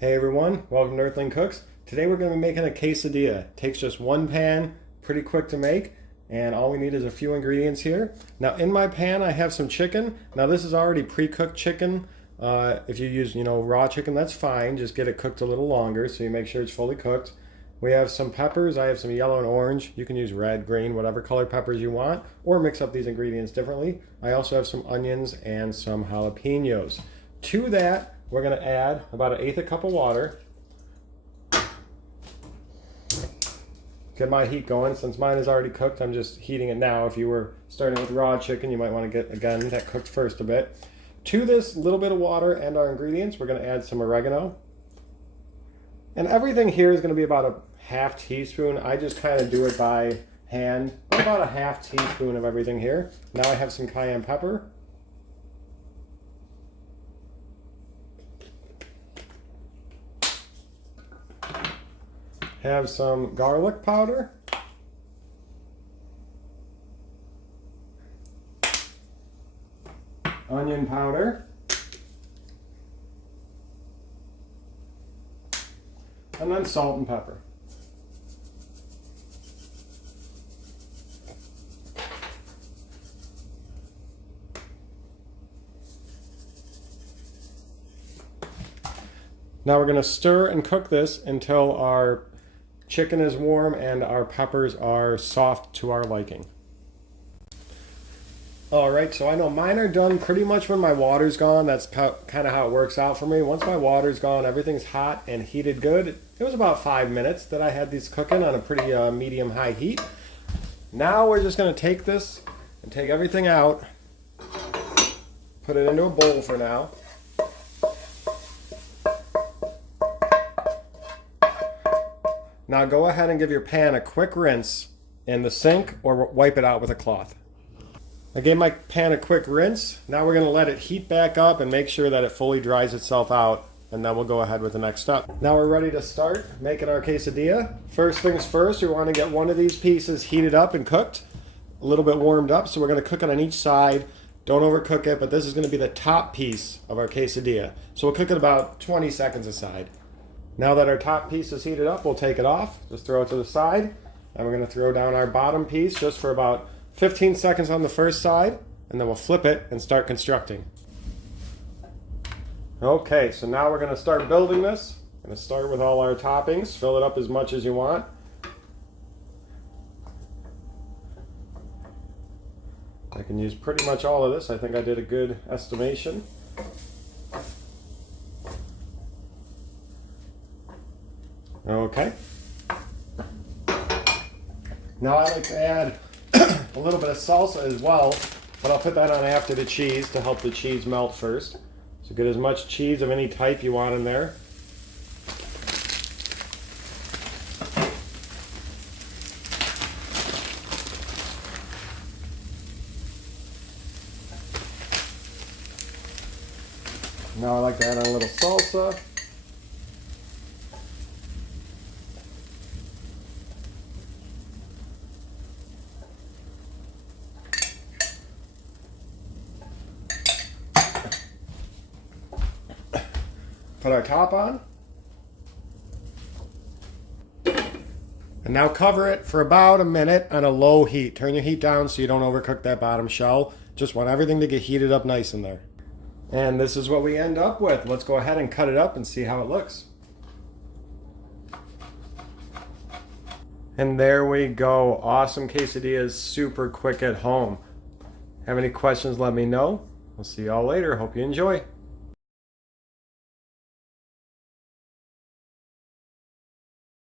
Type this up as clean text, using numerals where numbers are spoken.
Hey everyone, welcome to Earthling Cooks. Today we're going to be making a quesadilla. It takes just one pan, pretty quick to make, and all we need is a few ingredients here. Now in my pan I have some chicken. Now this is already pre-cooked chicken. If you use raw chicken, that's fine. Just get it cooked a little longer so you make sure it's fully cooked. We have some peppers. I have some yellow and orange. You can use red, green, whatever color peppers you want, or mix up these ingredients differently. I also have some onions and some jalapenos. To that, we're going to add about 1/8 cup of water. Get my heat going. Since mine is already cooked, I'm just heating it now. If you were starting with raw chicken, you might want to get, again, that cooked first a bit. To this little bit of water and our ingredients, we're going to add some oregano. And everything here is going to be about a 1/2 teaspoon. I just kind of do it by hand. About a 1/2 teaspoon of everything here. Now I have some cayenne pepper. Have some garlic powder. Onion powder. And then salt and pepper. Now we're going to stir and cook this until our chicken is warm and our peppers are soft to our liking. Alright, so I know mine are done pretty much when my water's gone. That's kind of how it works out for me. Once my water's gone, everything's hot and heated good. It was about 5 minutes that I had these cooking on a pretty medium-high heat. Now we're just going to take this and take everything out, put it into a bowl for now. Now go ahead and give your pan a quick rinse in the sink or wipe it out with a cloth. I gave my pan a quick rinse. Now we're going to let it heat back up and make sure that it fully dries itself out, and then we'll go ahead with the next step. Now we're ready to start making our quesadilla. First things first, we want to get one of these pieces heated up and cooked, a little bit warmed up, so we're going to cook it on each side. Don't overcook it, but this is going to be the top piece of our quesadilla. So we'll cook it about 20 seconds aside. Now that our top piece is heated up, we'll take it off. Just throw it to the side. And we're going to throw down our bottom piece just for about 15 seconds on the first side. And then we'll flip it and start constructing. Okay, so now we're going to start building this. I'm going to start with all our toppings. Fill it up as much as you want. I can use pretty much all of this. I think I did a good estimation. Okay. Now I like to add a little bit of salsa as well, but I'll put that on after the cheese to help the cheese melt first. So get as much cheese of any type you want in there. Now I like to add on a little salsa. Put our top on. And now cover it for about a minute on a low heat. Turn your heat down so you don't overcook that bottom shell. Just want everything to get heated up nice in there. And this is what we end up with. Let's go ahead and cut it up and see how it looks. And there we go. Awesome quesadillas, super quick at home. Have any questions, let me know. We'll see y'all later. Hope you enjoy.